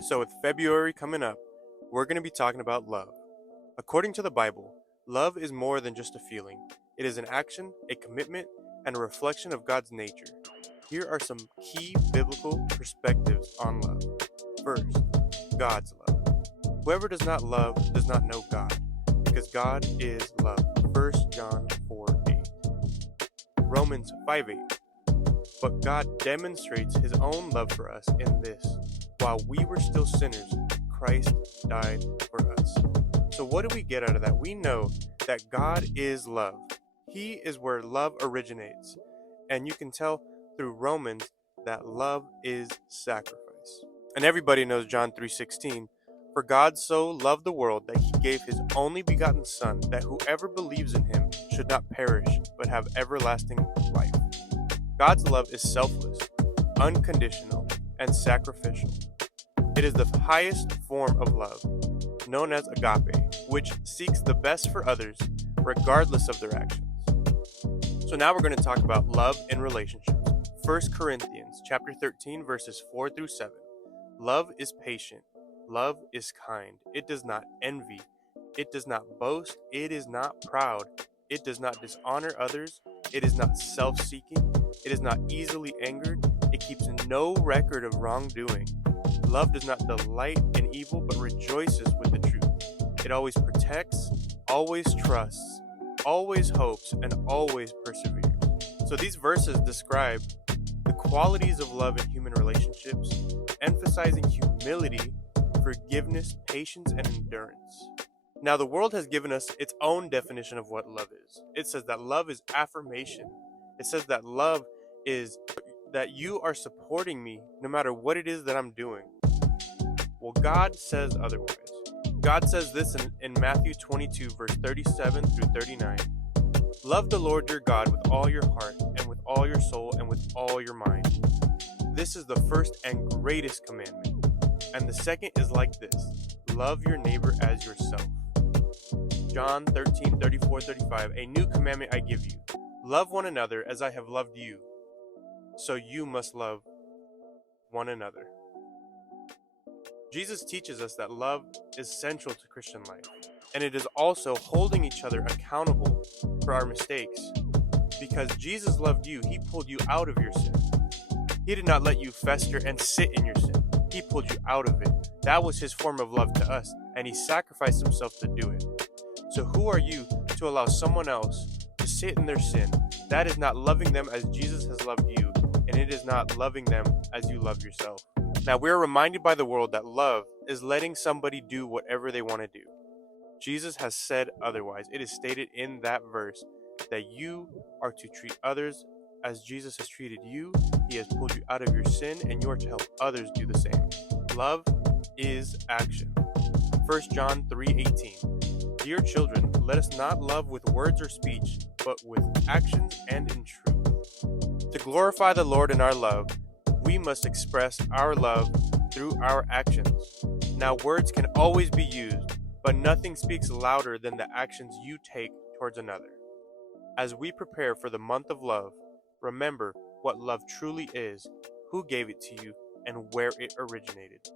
So, with February coming up, we're going to be talking about love. According to the Bible, love is more than just a feeling, it is an action, a commitment, and a reflection of God's nature. Here are some key biblical perspectives on love. First, God's love. Whoever does not love does not know God, because God is love. 1 John 4:8. Romans 5:8. But God demonstrates his own love for us in this: while we were still sinners, Christ died for us. So, what do we get out of that? We know that God is love. He is where love originates. And you can tell through Romans that love is sacrifice. And everybody knows John 3:16. For God so loved the world that he gave his only begotten Son, that whoever believes in him should not perish, but have everlasting life. God's love is selfless, unconditional, and sacrificial. It is the highest form of love, known as agape, which seeks the best for others regardless of their actions. So now we're going to talk about love in relationships. 1 Corinthians chapter 13 verses 4 through 7. Love is patient. Love is kind. It does not envy. It does not boast. It is not proud. It does not dishonor others. It is not self-seeking. It is not easily angered. It keeps no record of wrongdoing. Love does not delight in evil, but rejoices with the truth. It always protects, always trusts, always hopes, and always perseveres. So these verses describe the qualities of love in human relationships, emphasizing humility, forgiveness, patience, and endurance. Now, the world has given us its own definition of what love is. It says that love is affirmation. It says that love is that you are supporting me no matter what it is that I'm doing. Well, God says otherwise. God says this in Matthew 22, verse 37 through 39. Love the Lord your God with all your heart, and with all your soul, and with all your mind. This is the first and greatest commandment. And the second is like this: love your neighbor as yourself. John 13, 34, 35. A new commandment I give you: love one another as I have loved you. So you must love one another. Jesus teaches us that love is central to Christian life, and it is also holding each other accountable for our mistakes. Because Jesus loved you, he pulled you out of your sin. He did not let you fester and sit in your sin. He pulled you out of it. That was his form of love to us, and he sacrificed himself to do it. So who are you to allow someone else to sit in their sin? That is not loving them as Jesus has loved you, and it is not loving them as you love yourself. Now, we are reminded by the world that love is letting somebody do whatever they want to do. Jesus has said otherwise. It is stated in that verse that you are to treat others as Jesus has treated you. He has pulled you out of your sin, and you are to help others do the same. Love is action. 1 John 3:18. Dear children, let us not love with words or speech, but with actions and in truth. To glorify the Lord in our love, we must express our love through our actions. Now, words can always be used, but nothing speaks louder than the actions you take towards another. As we prepare for the month of love, remember what love truly is, who gave it to you, and where it originated.